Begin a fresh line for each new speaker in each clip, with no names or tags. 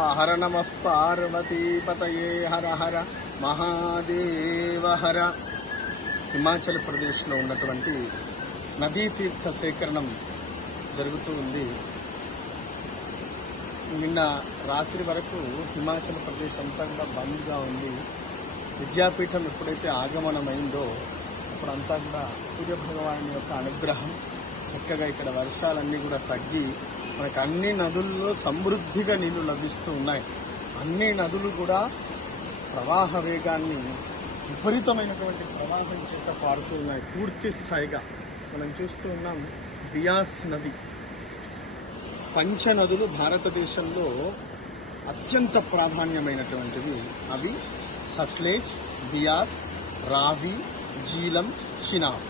హర నమ పార్వతీపతయే హర హర మహాదేవ హర. హిమాచల్ ప్రదేశ్లో ఉన్నటువంటి నదీ తీర్థ సేకరణం జరుగుతూ ఉంది. నిన్న రాత్రి వరకు హిమాచల్ ప్రదేశ్ అంతా కూడా బంద్గా ఉంది. విద్యాపీఠం ఎప్పుడైతే ఆగమనమైందో అప్పుడంతా కూడా సూర్యభగవాను యొక్క అనుగ్రహం చక్కగా ఇక్కడ వర్షాలన్నీ కూడా తగ్గి మనకు అన్ని నదుల్లో సమృద్ధిగా నీళ్ళు లభిస్తూ ఉన్నాయి. అన్ని నదులు కూడా ప్రవాహ వేగాన్ని విపరీతమైనటువంటి ప్రవాహం చేత పారుతూ ఉన్నాయి. పూర్తి స్థాయిగా మనం చూస్తూ ఉన్నాం బియాస్ నది. పంచ నదులు భారతదేశంలో అత్యంత ప్రాధాన్యమైనటువంటివి. అవి సట్లేజ్ బియాస్ రావి జీలం చినాబ్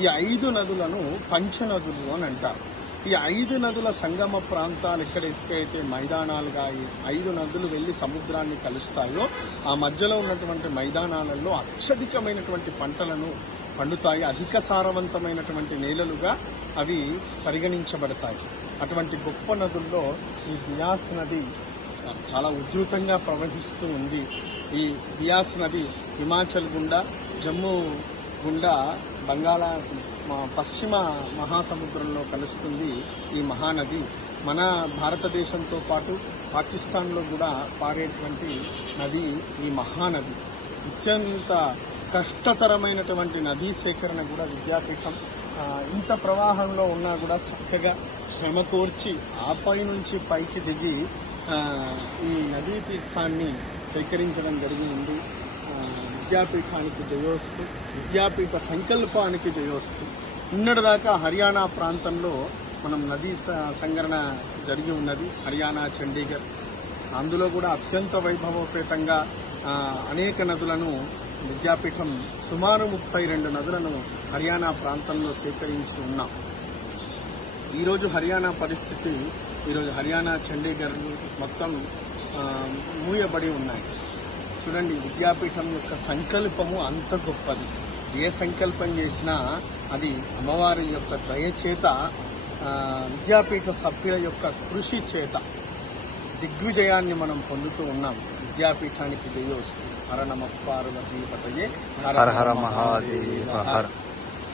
ఈ ఐదు నదులను పంచనదులు అని అంటారు. ఈ ఐదు నదుల సంగమ ప్రాంతాలు ఎక్కడెక్కడైతే మైదానాలుగా ఐదు నదులు వెళ్ళి సముద్రాన్ని కలుస్తాయో ఆ మధ్యలో ఉన్నటువంటి మైదానాలలో అత్యధికమైనటువంటి పంటలను పండుతాయి. అధిక సారవంతమైనటువంటి నేలలుగా అవి పరిగణించబడతాయి. అటువంటి గొప్ప నదుల్లో ఈ బియాస్ నది చాలా ఉధృతంగా ప్రవహిస్తూ ఉంది. ఈ బియాస్ నది హిమాచల్ గుండా జమ్మూ గుండా బంగాళా పశ్చిమ మహాసముద్రంలో కలుస్తుంది ఈ మహానది. మన భారతదేశంతో పాటు పాకిస్తాన్లో కూడా పారేటువంటి నది ఈ మహానది. అత్యంత కష్టతరమైనటువంటి నదీ సేకరణ కూడా విద్యాపీఠం ఇంత ప్రవాహంలో ఉన్నా కూడా చక్కగా శ్రమ కోర్చి ఆపై నుంచి పైకి దిగి ఈ నదీ తీర్థాన్ని సేకరించడం జరిగింది. విద్యాపీఠానికి జయోస్తు విద్యాపీఠ సంకల్పానికి జయోస్తు. ఉన్నటిదాకా హర్యానా ప్రాంతంలో మనం నదీ స- సంగరణ జరిగి ఉన్నది హర్యానా చండీగఢ్. అందులో కూడా అత్యంత వైభవోపేతంగా అనేక నదులను విద్యాపీఠం సుమారు ముప్పై రెండు నదులను హర్యానా ప్రాంతంలో సేకరించి ఉన్నాం. ఈరోజు హర్యానా పరిస్థితి ఈరోజు హర్యానా చండీగఢ్ మొత్తం మూయబడి ఉన్నాయి. చూడండి విద్యాపీఠం యొక్క సంకల్పము అంత గొప్పది. ఏ సంకల్పం చేసినా అది అమ్మవారి యొక్క దయచేత చేత విద్యాపీఠ సభ్యుల యొక్క కృషి చేత దిగ్విజయాన్ని మనం పొందుతూ ఉన్నాం. విద్యాపీఠానికి జయోస్తు హర నమ పార్వతీ పతయే.
హర హర మహాదేవ హర.